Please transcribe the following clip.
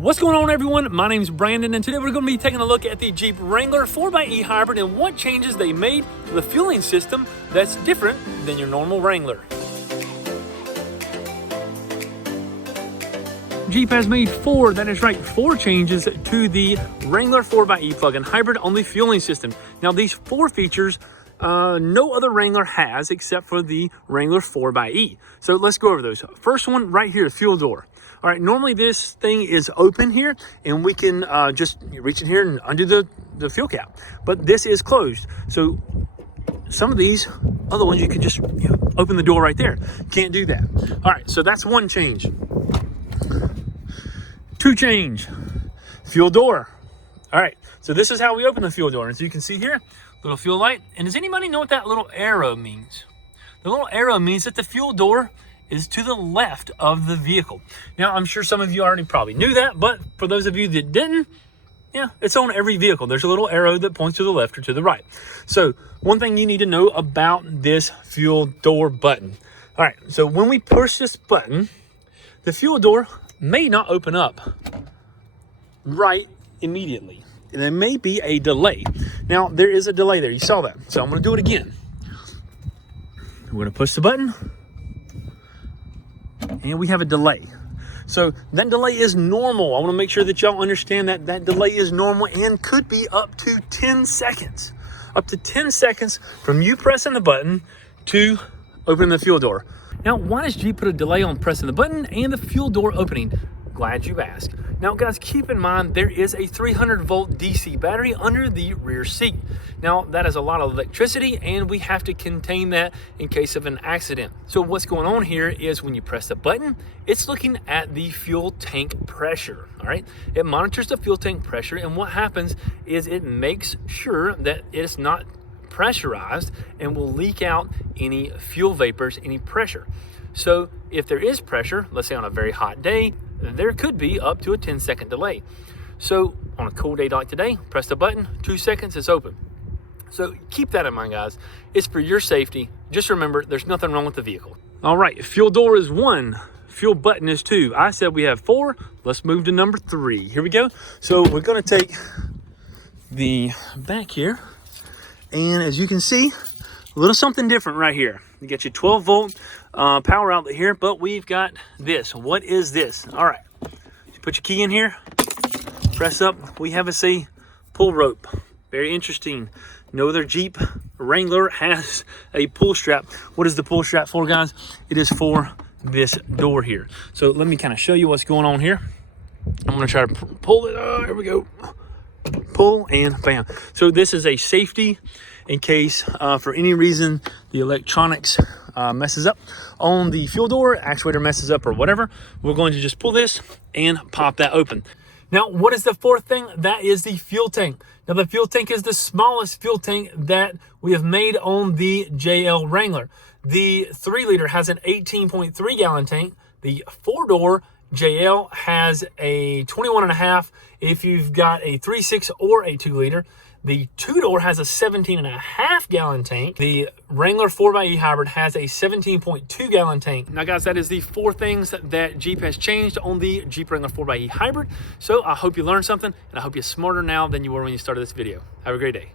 What's going on, everyone? My name is Brandon, and today we're going to be taking a look at the Jeep Wrangler 4xe Hybrid and what changes they made to the fueling system that's different than your normal Wrangler. Jeep has made four changes to the Wrangler 4xe plug-in hybrid on the fueling system. Now, these four features no other Wrangler has except for the Wrangler 4xe. So let's go over those. First one right here, fuel door. All right, normally this thing is open here and we can just reach in here and undo the fuel cap, but this is closed. So some of these other ones you can just open the door right there. Can't do that. All right, so that's one change. Two change, fuel door. All right, so this is how we open the fuel door. And so you can see here, little fuel light. And does anybody know what that little arrow means? The little arrow means that the fuel door is to the left of the vehicle. Now, I'm sure some of you already probably knew that, but for those of you that didn't, it's on every vehicle. There's a little arrow that points to the left or to the right. So one thing you need to know about this fuel door button. All right, so when we push this button, the fuel door may not open up right immediately. There may be a delay. Now, there is a delay there. You saw that. So I'm going to do it again. We're going to push the button. And we have a delay. So that delay is normal. I want to make sure that y'all understand that that delay is normal and could be up to 10 seconds. Up to 10 seconds from you pressing the button to opening the fuel door. Now, why does Jeep put a delay on pressing the button and the fuel door opening? Glad you asked. Now, guys, keep in mind there is a 300 volt DC battery under the rear seat. Now, that is a lot of electricity and we have to contain that in case of an accident. So what's going on here is when you press the button, it's looking at the fuel tank pressure, all right? It monitors the fuel tank pressure, and what happens is it makes sure that it's not pressurized and will leak out any fuel vapors, any pressure. So if there is pressure, let's say on a very hot day, there could be up to a 10-second delay. So on a cool day like today, press the button, 2 seconds, it's open. So keep that in mind, guys. It's for your safety. Just remember, there's nothing wrong with the vehicle. All right, fuel door is 1, fuel button is 2. I said we have 4. Let's move to number 3. Here we go. So we're gonna take the back here, and as you can see, a little something different right here. You get your 12 volt power outlet here, but we've got this. What is this? All right, you put your key in here, press up. We have a pull rope. Very interesting. No other Jeep Wrangler has a pull strap. What is the pull strap for, guys? It is for this door here. So let me kind of show you what's going on here. I'm gonna try to pull it. Here we go. Pull and bam. So this is a safety in case for any reason the electronics messes up on the fuel door, actuator messes up or whatever. We're going to just pull this and pop that open. Now, what is the fourth thing? That is the fuel tank. Now, the fuel tank is the smallest fuel tank that we have made on the JL Wrangler. The 3-liter has an 18.3 gallon tank. The 4-door JL has a 21.5 if you've got a 3.6 or a 2-liter. The 2-door has a 17.5 gallon tank. The Wrangler 4xe Hybrid has a 17.2 gallon tank. Now, guys, that is the 4 things that Jeep has changed on the Jeep Wrangler 4xe Hybrid. So I hope you learned something, and I hope you're smarter now than you were when you started this video. Have a great day.